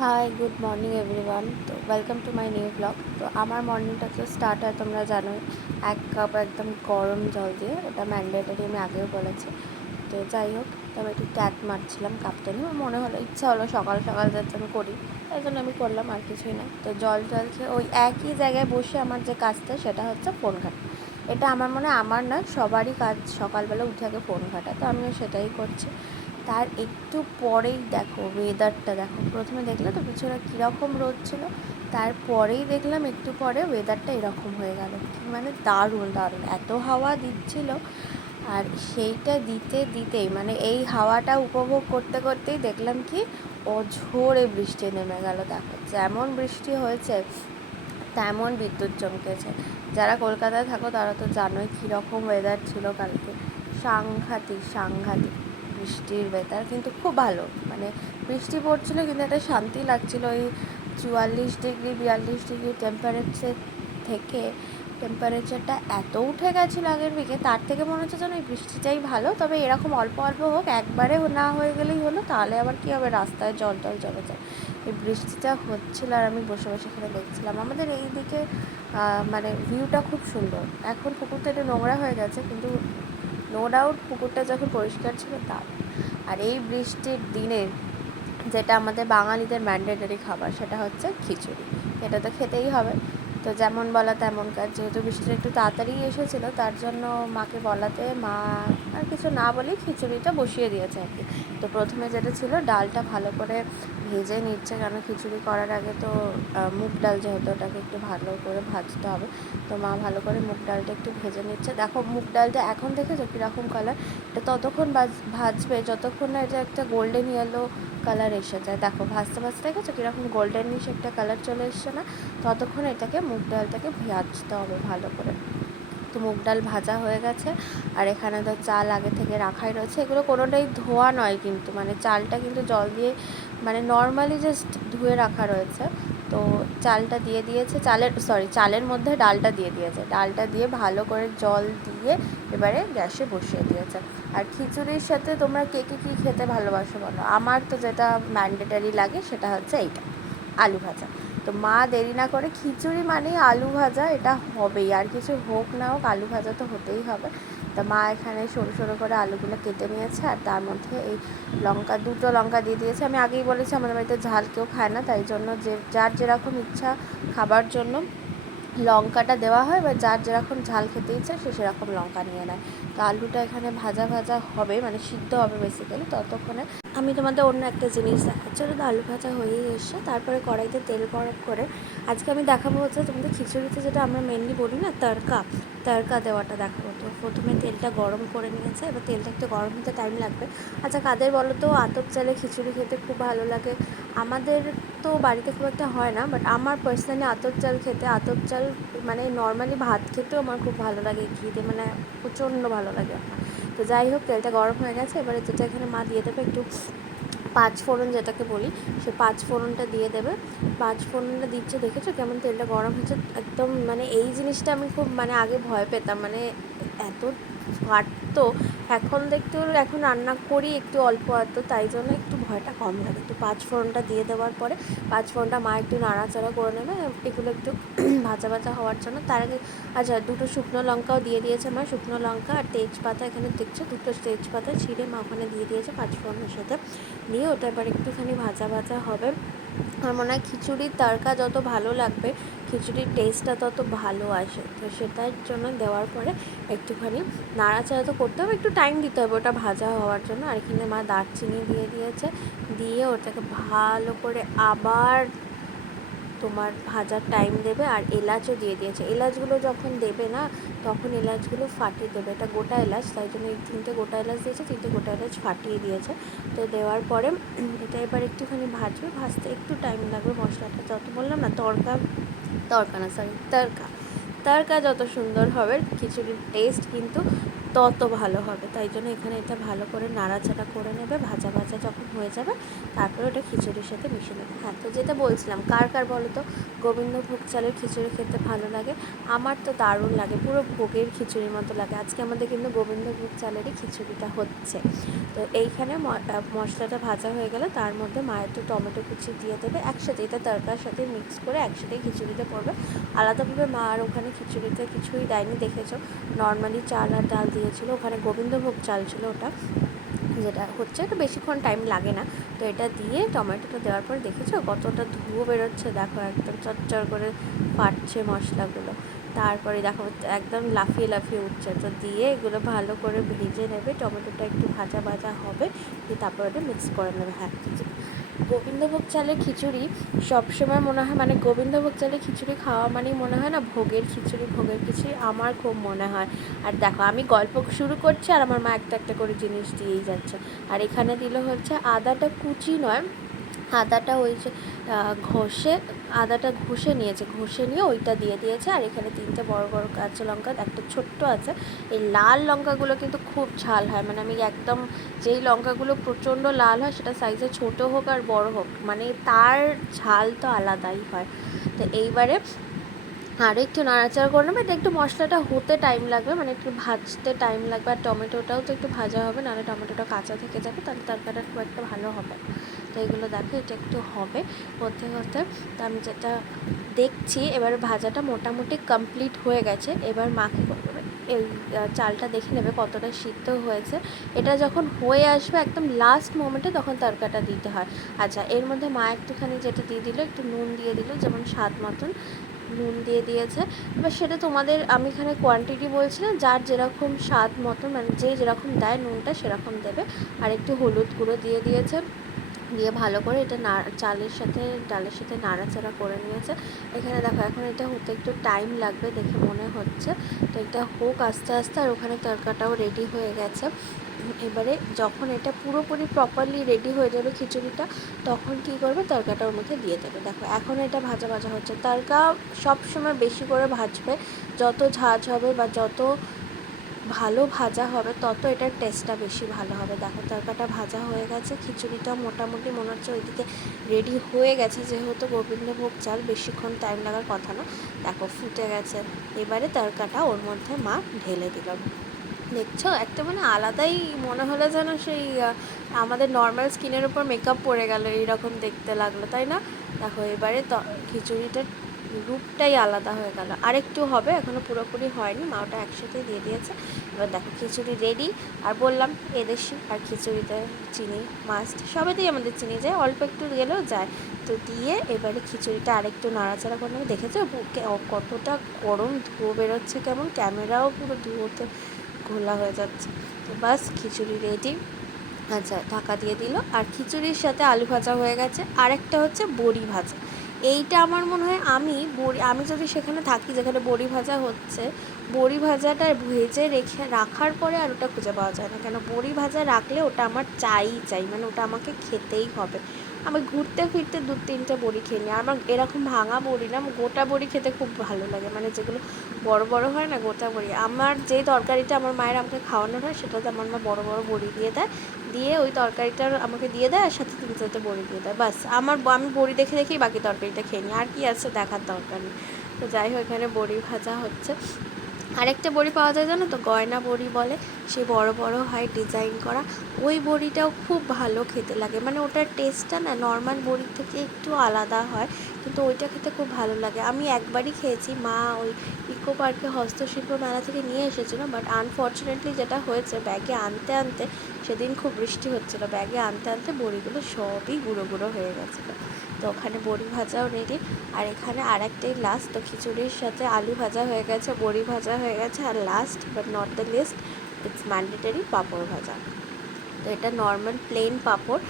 High, good morning everyone. তো welcome to my new blog. তো আমার মর্নিংটা তো স্টার্ট হয় তোমরা জানোই 1 কাপ একদম গরম জল দিয়ে। এটা ম্যান্ডেটারি, আমি আগেও বলেছি। তো যাই হোক, তো আমি একটু ট্যাপ মারছিলাম কাপটা নিয়ে। মনে হলো, ইচ্ছা হলো সকাল সকাল যাতে আমি করি, তাই জন্য আমি করলাম, আর কিছুই না। তো জল খেয়ে ওই একই জায়গায় বসে আমার যে কাজটা সেটা হচ্ছে ফোন ঘাটা। এটা আমার মনে হয় আমার না, সবারই কাজ সকালবেলা উঠে আগে ফোন ঘাটা। তো আমিও সেটাই করছি। তার একটু পরেই দেখো ওয়েদারটা, দেখো প্রথমে দেখলে তো পিছনে কীরকম রোদ ছিল, তারপরেই দেখলাম একটু পরে ওয়েদারটা এরকম হয়ে গেল। মানে দারুণ দারুণ, এত হাওয়া দিচ্ছিল। আর সেইটা দিতে দিতেই মানে এই হাওয়াটা উপভোগ করতে করতেই দেখলাম কি অঝোরে বৃষ্টি নেমে গেল। দেখো যেমন বৃষ্টি হয়েছে তেমন বিদ্যুৎ চমকেছে। যারা কলকাতায় থাকো তারা তো জানোই কীরকম ওয়েদার ছিল কালকে। সাংঘাতিক সাংঘাতিক বৃষ্টির ওয়েদার, কিন্তু খুব ভালো। মানে বৃষ্টি পড়ছিল কিন্তু একটা শান্তি লাগছিল। এই 44 ডিগ্রি 42 ডিগ্রি থেকে টেম্পারেচারটা এত উঠে গেছিলো আগের উইকে, তার থেকে মনে হচ্ছে যেন এই বৃষ্টিটাই ভালো। তবে এরকম অল্প অল্প হোক, একবারে না হয়ে গেলেই হলো, তাহলে আবার কী হবে, রাস্তায় জল টল জমে যায়। এই বৃষ্টিটা হচ্ছিল আর আমি বসে বসে এখানে দেখছিলাম। আমাদের এই দিকে মানে ভিউটা খুব সুন্দর। এখন পুকুরটা একটু নোংরা হয়ে গেছে, কিন্তু নো ডাউট পুকুরটা যখন পরিষ্কার ছিল তার। আর এই বৃষ্টির দিনে যেটা আমাদের বাঙালিদের ম্যান্ডেটারি খাবার, সেটা হচ্ছে খিচুড়ি। এটা তো খেতেই হবে। তো যেমন বলা তেমন কাজ, যেহেতু বৃষ্টিটা একটু তাড়াতাড়ি এসেছিলো, তার জন্য মাকে বলাতে মা আর কিছু না বলেই খিচুড়িটা বসিয়ে দিয়েছে আর কি। তো প্রথমে যেটা ছিল, ডালটা ভালো করে ভেজে নিচ্ছে, কারণ খিচুড়ি করার আগে তো মুগ ডাল যেহেতু, ওটাকে একটু ভালো করে ভাজতে হবে। তো মা ভালো করে মুগ ডালটা একটু ভেজে নিচ্ছে। দেখো মুগ ডালটা এখন দেখেছো কীরকম কালার। এটা ততক্ষণ ভাজবে যতক্ষণ না এটা একটা গোল্ডেন ইয়েলো কালার এসে যায়। দেখো ভাজতে ভাজতে দেখেছো কীরকম গোল্ডেনিশ একটা কালার চলে এসছে না? ততক্ষণ এটাকে মুগ ডালটাকে ভাজতে হবে ভালো করে। তো মুগ ডাল ভাজা হয়ে গেছে। আর এখানে তো চাল আগে থেকে রাখাই রয়েছে। এগুলো কোনোটাই ধোয়া নয় কিন্তু, মানে চালটা কিন্তু জল দিয়ে মানে নর্মালি জাস্ট ধুয়ে রাখা রয়েছে। তো চালটা দিয়ে দিয়েছে, চালের মধ্যে ডালটা দিয়ে দিয়েছে। ডালটা দিয়ে ভালো করে জল দিয়ে এবারে গ্যাসে বসিয়ে দিয়েছে। আর খিচুড়ির সাথে তোমরা কে কে কী খেতে ভালোবাসো বলো? আমার তো যেটা ম্যান্ডেটারি লাগে সেটা হচ্ছে এইটা, আলু ভাজা। তো মা দেরি না করে, খিচুড়ি মানেই আলু ভাজা, এটা হবেই, আর কিছু হোক না হোক আলু ভাজা তো হতেই হবে। তা মা এখানে সরু সরু করে আলুগুলো কেটে নিয়েছে, আর তার মধ্যে এই দুটো লঙ্কা দিয়ে দিয়েছে। আমি আগেই বলেছি আমাদের বাড়িতে ঝাল কেউ খায় না, তাই জন্য যার যেরকম ইচ্ছা খাবার জন্য লঙ্কাটা দেওয়া হয়, বা যার যেরকম ঝাল খেতে ইচ্ছা সে সেরকম লঙ্কা নিয়ে নেয়। তো আলুটা এখানে ভাজা ভাজা হবে, মানে সিদ্ধ হবে বেসিক্যালি। ততক্ষণে আমি তোমাদের অন্য একটা জিনিস দেখাচ্ছি। ওটা আলু ভাজা হয়েই এসছে। তারপরে কড়াইতে তেল গরম করে আজকে আমি দেখাবো হচ্ছে তোমাদের খিচুড়িতে যেটা আমরা মেনলি বলি না, তড়কা দেওয়াটা দেখাবো। তো প্রথমে তেলটা গরম করে নিয়েছে, এবার তেলটা একটু গরম হতে টাইম লাগবে। আচ্ছা, কাদের বলো তো আতপ চালে খিচুড়ি খেতে খুব ভালো লাগে? আমাদের তো বাড়িতে খুব একটা হয় না, বাট আমার পার্সোনালি আতপ চাল খেতে, আতপ চাল মানে নর্মালি ভাত খেতেও আমার খুব ভালো লাগে ঘি দিয়ে, মানে প্রচণ্ড ভালো লাগে আমার। তো যাই হোক, তেলটা গরম হয়ে গেছে। এবারে যেটা এখানে মা দিয়ে দেবে একটু পাঁচ ফোড়ন, যেটাকে বলি, সে পাঁচ ফোড়নটা দিয়ে দেবে। পাঁচ ফোড়নটা দিচ্ছে, দেখেছো কেমন তেলটা গরম হচ্ছে একদম। মানে এই জিনিসটা আমি খুব মানে আগে ভয় পেতাম, মানে এত ফাটতো। এখন দেখতে হলো, এখন রান্না করি একটু অল্প এত, তাই জন্য একটু ভয়টা কম লাগে। তো পাঁচ ফোড়নটা দিয়ে দেওয়ার পরে পাঁচ ফোড়নটা মা একটু নাড়াচাড়া করে নেবে, এগুলো একটু ভাজা ভাজা হওয়ার জন্য। তার আগে আচ্ছা, দুটো শুকনো লঙ্কাও দিয়ে দিয়েছে মা, শুকনো লঙ্কা আর তেজপাতা এখানে দেখছো, দুটো তেজপাতা ছিঁড়ে মা ওখানে দিয়ে দিয়েছে পাঁচ ফোড়নের সাথে। দিয়ে ওটা এবার একটুখানি ভাজা ভাজা হবে। আমার মনে হয় খিচুড়ির তড়কা যত ভালো লাগবে, খিচুড়ির টেস্টটা তত ভালো আসে। তো সেটার জন্য দেওয়ার পরে একটুখানি নাড়াচাড়া তো করতে হবে, একটু টাইম দিতে হবে ওটা ভাজা হওয়ার জন্য। আর এখানে মা দারচিনি দিয়ে দিয়েছে, দিয়ে ওটাকে ভালো করে আবার তোমার ভাজার টাইম দেবে। আর এলাচও দিয়ে দিয়েছে। এলাচগুলো যখন দেবে না, তখন এলাচগুলো ফাটিয়ে দেবে। এটা গোটা এলাচ, তাই জন্য এই তিনটে গোটা এলাচ দিয়েছে, তিনটে গোটা এলাচ ফাটিয়ে দিয়েছে। তো দেওয়ার পরে এটা এবার একটুখানি ভাজবে, ভাজতে একটু টাইম লাগবে। মশলাটা যত বললাম না, তড়কা যত সুন্দর হবে খিচুড়ির টেস্ট কিন্তু তত ভালো হবে। তাই জন্য এখানে এটা ভালো করে নাড়াচাড়া করে নেবে, ভাজা ভাজা যখন হয়ে যাবে তারপরে ওটা খিচুড়ির সাথে মিশিয়ে নেবে। হ্যাঁ, তো যেটা বলছিলাম, কার কার বলো তো গোবিন্দভোগ চালের খিচুড়ি খেতে ভালো লাগে? আমার তো দারুণ লাগে, পুরো ভোগের খিচুড়ির মতো লাগে। আজকে আমাদের কিন্তু গোবিন্দভোগ চালেরই খিচুড়িটা হচ্ছে। তো এইখানে মশলাটা ভাজা হয়ে গেলে তার মধ্যে মা একটু টমেটো কুচি দিয়ে দেবে একসাথে, এটা তরকার সাথে মিক্স করে একসাথেই খিচুড়িতে পড়বে। আলাদাভাবে মা আর ওখানে খিচুড়িতে কিছুই দেয়নি, দেখেছো নর্মালি চাল আর ডাল দিয়েছিলো। ওখানে গোবিন্দভোগ চাল ছিল ওটা, যেটা হচ্ছে এটা বেশিক্ষণ টাইম লাগে না। তো এটা দিয়ে টমেটোটা দেওয়ার পর দেখেছো কতটা ধুয়ো বেরোচ্ছে, দেখো একদম চচ্চর করে ফাটছে মশলাগুলো। তারপরে দেখো একদম লাফিয়ে লাফিয়ে উঠছে। তো দিয়ে এগুলো ভালো করে ভেজে নেবে, টমেটোটা একটু ভাজা ভাজা হবে, দিয়ে তারপর ওটা মিক্স করে নেবে। হ্যাঁ, গোবিন্দভোগ চালের খিচুড়ি সবসময় মনে হয়, মানে গোবিন্দভোগ চালের খিচুড়ি খাওয়া মানেই মনে হয় না ভোগের খিচুড়ি, ভোগের খিচুড়ি আমার খুব মনে হয়। আর দেখো আমি গল্প শুরু করছি আর আমার মা একটা একটা করে জিনিস দিয়েই যাচ্ছে। আর এখানে দিল হচ্ছে আদাটা কুচি নয়, আদাটা ওই যে ঘষে নিয়েছে, ঘষে নিয়ে ওইটা দিয়ে দিয়েছে। আর এখানে 3টে বড় বড় কাঁচা লঙ্কা, একটা ছোট্ট আছে। এই লাল লঙ্কাগুলো কিন্তু খুব ঝাল হয়, মানে আমি একদম, যেই লঙ্কাগুলো প্রচণ্ড লাল হয় সেটা সাইজে ছোট হোক আর বড় হোক, মানে তার ঝাল তো আলাদাই হয়। তো এইবারে আরও একটু নাড়াচাড়া করে নেবে, একটু মশলাটা হতে টাইম লাগবে, মানে একটু ভাজতে টাইম লাগবে। আর টমেটোটাও তো একটু ভাজা হবে, নাহলে টমেটোটা কাঁচা থেকে যাবে, তাহলে তরকারিটা খুব একটা ভালো হবে। তো এগুলো দেখো এটা একটু হবে হতে হতে। তো আমি যেটা দেখছি এবার ভাজাটা মোটামুটি কমপ্লিট হয়ে গেছে। এবার মাকে করবে এই চালটা দেখে নেবে কতটা সিদ্ধ হয়েছে। এটা যখন হয়ে আসবে একদম লাস্ট মোমেন্টে তখন তরকাটা দিতে হয়। আচ্ছা, এর মধ্যে মা একটুখানি যেটা দিয়ে দিল, একটু নুন দিয়ে দিল, যেমন স্বাদ মতন নুন দিয়ে দিয়েছে। এবার সেটা তোমাদের, আমি এখানে কোয়ান্টিটি বলছি না, যার যেরকম স্বাদ মতন, মানে যে যেরকম দেয় নুনটা সেরকম দেবে। আর একটু হলুদ গুঁড়ো দিয়ে দিয়েছে, দিয়ে ভালো করে এটা চালের সাথে ডালের সাথে নাড়াচাড়া করে নিয়েছে। এখানে দেখো এখন এটা হতে একটু টাইম লাগবে দেখে মনে হচ্ছে। তো এটা হোক আস্তে আস্তে। আর ওখানে তরকাটাও রেডি হয়ে গেছে। এবারে যখন এটা পুরোপুরি প্রপারলি রেডি হয়ে যাবে খিচুড়িটা, তখন কী করবে, তরকাটা ওর মধ্যে দিয়ে দেবে। দেখো এখন এটা ভাজা ভাজা হচ্ছে। তরকা সবসময় বেশি করে ভাজবে, যত ঝাঁঝ হবে বা যত ভালো ভাজা হবে তত এটার টেস্টটা বেশি ভালো হবে। দেখো তরকাটা ভাজা হয়ে গেছে, খিচুড়িটা মোটামুটি মনে হচ্ছে ওইদিকে রেডি হয়ে গেছে, যেহেতু গোবিন্দভোগ চাল বেশিক্ষণ টাইম লাগার কথা না। দেখো ফুটে গেছে। এবারে তরকাটা ওর মধ্যে মা ঢেলে দিল। দেখছো একটা মানে আলাদাই মনে হলো, যেন সেই আমাদের নর্মাল স্কিনের উপর মেকআপ পড়ে গেল এইরকম দেখতে লাগলো, তাই না? দেখো এবারে খিচুড়িটার রূপটাই আলাদা হয়ে গেল। আরেকটু হবে, এখনও পুরোপুরি হয়নি, মা ওটা একসাথে দিয়ে দিয়েছে। এবার দেখো খিচুড়ি রেডি। আর বললাম এদেশি, আর খিচুড়িতে চিনি মাস্ট, সবেতেই আমাদের চিনি যায়, অল্প একটু গেলেও যায়। তো দিয়ে এবারে খিচুড়িটা আরেকটু নাড়াচাড়া করে নেবে। দেখেছো কতটা গরম ধুয়ো বেরোচ্ছে, কেমন ক্যামেরাও পুরো ধুয়োতে ঘোলা হয়ে যাচ্ছে। তো বাস খিচুড়ি রেডি। আচ্ছা, ঢাকা দিয়ে দিল। আর খিচুড়ির সাথে আলু ভাজা হয়ে গেছে। আরেকটা হচ্ছে বড়ি ভাজা। এইটা আমার মনে হয় আমি যদি সেখানে থাকি যেখানে বড়ি ভাজা হচ্ছে, বড়ি ভাজাটা ভেজে রাখার পরে আর ওটা খুঁজে পাওয়া যায় না। কেন বড়ি ভাজা রাখলে ওটা আমার চাই, মানে ওটা আমাকে খেতেই হবে। আমি ঘুরতে ফিরতে 2-3টে বড়ি খেয়ে নিই। আমার এরকম ভাঙা বড়ি না, গোটা বড়ি খেতে খুব ভালো লাগে, মানে যেগুলো বড় বড় হয় না, গোটা বড়ি। আমার যে তরকারিটা আমার মায়ের আমাকে খাওয়ানোর হয় সেটাতে আমার মা বড় বড় বড়ি দিয়ে দেয়, দিয়ে ওই তরকারিটা আমাকে দিয়ে দেয়, আর সাথে 3-4টে বড়ি দিয়ে দেয়। বাস আমি বড়ি দেখে দেখেই বাকি তরকারিটা খেয়ে নিই, আর কি আছে দেখার দরকার নেই। তো যাই হোক, এখানে বড়ি ভাজা হচ্ছে। আরেকটা বড়ি পাওয়া যায় জানো তো, গয়না বড়ি বলে, সে বড় বড় হয় ডিজাইন করা। ওই বড়িটাও খুব ভালো খেতে লাগে, মানে ওটার টেস্টটা না নর্মাল বড়ির থেকে একটু আলাদা হয়, কিন্তু ওইটা খেতে খুব ভালো লাগে। আমি একবারই খেয়েছি, মা ওই ইকো পার্কে হস্তশিল্প মেলা থেকে নিয়ে এসেছিলো। বাট আনফর্চুনেটলি যেটা হয়েছে, ব্যাগে আনতে আনতে, সেদিন খুব বৃষ্টি হচ্ছিলো, ব্যাগে আনতে আনতে বড়িগুলো সবই গুঁড়ো গুঁড়ো হয়ে গেছিলো। তো ওখানে বড়ি ভাজাও রেডি। আর এখানে আরেকটাই লাস্ট, তো খিচুড়ির সাথে আলু ভাজা হয়ে গেছে, বড়ি ভাজা হয়ে গেছে, আর last but not the least, it's mandatory পাঁপড় ভাজা। তো এটা নর্মাল প্লেন পাঁপড়।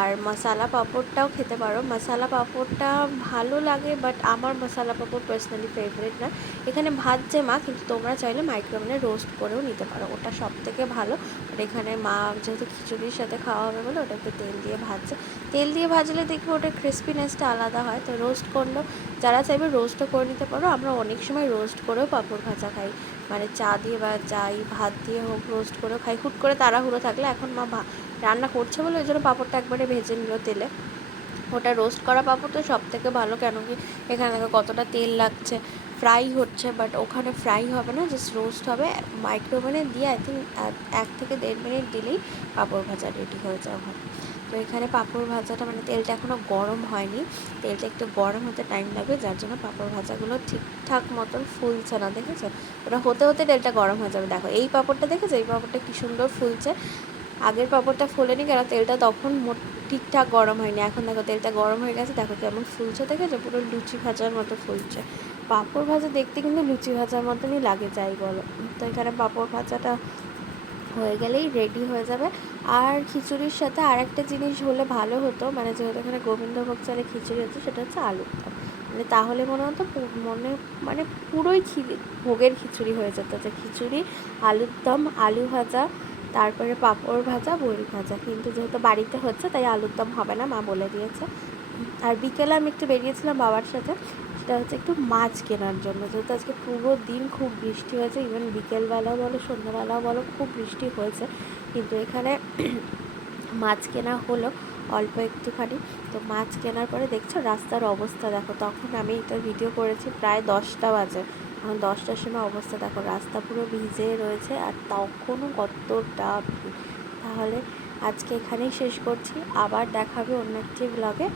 আর মশালা পাঁপড়টাও খেতে পারো, মশালা পাঁপড়টা ভালো লাগে, বাট আমার মশালা পাঁপড় পার্সোনালি ফেভারিট না। এখানে ভাজছে মা, কিন্তু তোমরা চাইলে মাইক্রোওভেনে রোস্ট করেও নিতে পারো, ওটা সব থেকে ভালো। আর এখানে মা যেহেতু খিচুড়ির সাথে খাওয়া হবে বলে ওটা একটু তেল দিয়ে ভাজছে। তেল দিয়ে ভাজলে দেখবে ওটার ক্রিস্পিনেসটা আলাদা হয়। তো রোস্ট করলেও যারা চাইবে রোস্টও করে নিতে পারো। আমরা অনেক সময় রোস্ট করেও পাঁপড় ভাজা খাই, মানে চা দিয়ে বা চাই ভাত দিয়ে হোক রোস্ট করেও খাই। হুট করে তাড়াহুড়ো থাকলে, এখন মা রান্না করছে বলে ওই জন্য পাঁপড়টা একবারে ভেজে নিল তেলে। ওটা রোস্ট করা পাঁপড় তো সব থেকে ভালো, কেন কি এখানে দেখো কতটা তেল লাগছে, ফ্রাই হচ্ছে, বাট ওখানে ফ্রাই হবে না, জাস্ট রোস্ট হবে। মাইক্রোওভেনে দিয়ে আই থিঙ্ক 1 থেকে 1.5 মিনিট দিলেই পাঁপড় ভাজা রেডি হয়ে যাবে। তো এখানে পাঁপড় ভাজাটা মানে তেলটা এখনও গরম হয়নি, তেলটা একটু গরম হতে টাইম লাগবে, যার জন্য পাঁপড় ভাজাগুলো ঠিকঠাক মতন ফুলছে না, দেখেছো? ওটা হতে হতে তেলটা গরম হয়ে যাবে। দেখো এই পাঁপড়টা দেখেছো, এই পাঁপড়টা কী সুন্দর ফুলছে। আগের পাঁপড়টা ফোলেনি কেন, তেলটা তখন ঠিকঠাক গরম হয়নি। এখন দেখো তেলটা গরম হয়ে গেছে, দেখো কেমন ফুলছে, দেখেছো? পুরো লুচি ভাজার মতো ফুলছে। পাঁপড় ভাজা দেখতে কিন্তু লুচি ভাজার মতনই লাগে, যাই বলো। তো এখানে পাঁপড় ভাজাটা হয়ে গেলেই রেডি হয়ে যাবে। আর খিচুড়ির সাথে আর একটা জিনিস হলে ভালো হতো, মানে যেহেতু এখানে গোবিন্দভোগ চালে খিচুড়ি হচ্ছে, সেটা হচ্ছে আলুর দম। মানে তাহলে মনে হতো মানে পুরোই ভোগের খিচুড়ি হয়ে যেত, যে খিচুড়ি, আলুর দম, আলু ভাজা, তারপরে পাঁপড় ভাজা, বড়ি ভাজা। কিন্তু যেহেতু বাড়িতে হচ্ছে তাই আলুর দম হবে না, মা বলে দিয়েছে। আর বিকেলে আমি একটু বেরিয়েছিলাম বাবার সাথে, সেটা হচ্ছে একটু মাছ কেনার জন্য, যেহেতু আজকে পুরো দিন খুব বৃষ্টি হয়েছে, ইভেন বিকেলবেলাও বলো সন্ধ্যাবেলাও বলো খুব বৃষ্টি হয়েছে, কিন্তু এখানে মাছ কেনা হলো অল্প একটুখানি। তো মাছ কেনার পরে দেখছো রাস্তার অবস্থা দেখো, তখন আমি এটা ভিডিও করেছি প্রায় 10টা বাজে, এখন 10টার সময় অবস্থা দেখো, রাস্তা পুরো ভিজে রয়েছে, আর তখনও কতটা ভিড়। তাহলে আজকে এখানেই শেষ করছি, আবার দেখাবে অন্য একটি ব্লগে।